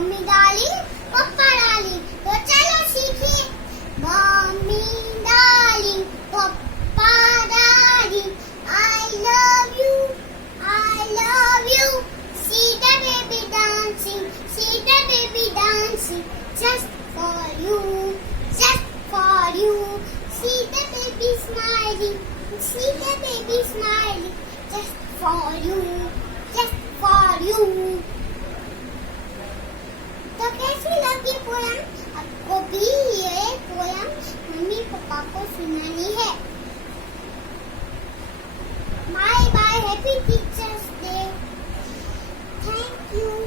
Mummy darling पप्पा darling तो चलो सीखिए mummy darling papa darling I love you see the baby dancing just for you see the baby smiling just for you तो कैसी लगी poem? आपको भी ये पोयम मम्मी पापा को सुनानी है। Bye bye, happy teachers day. Thank you.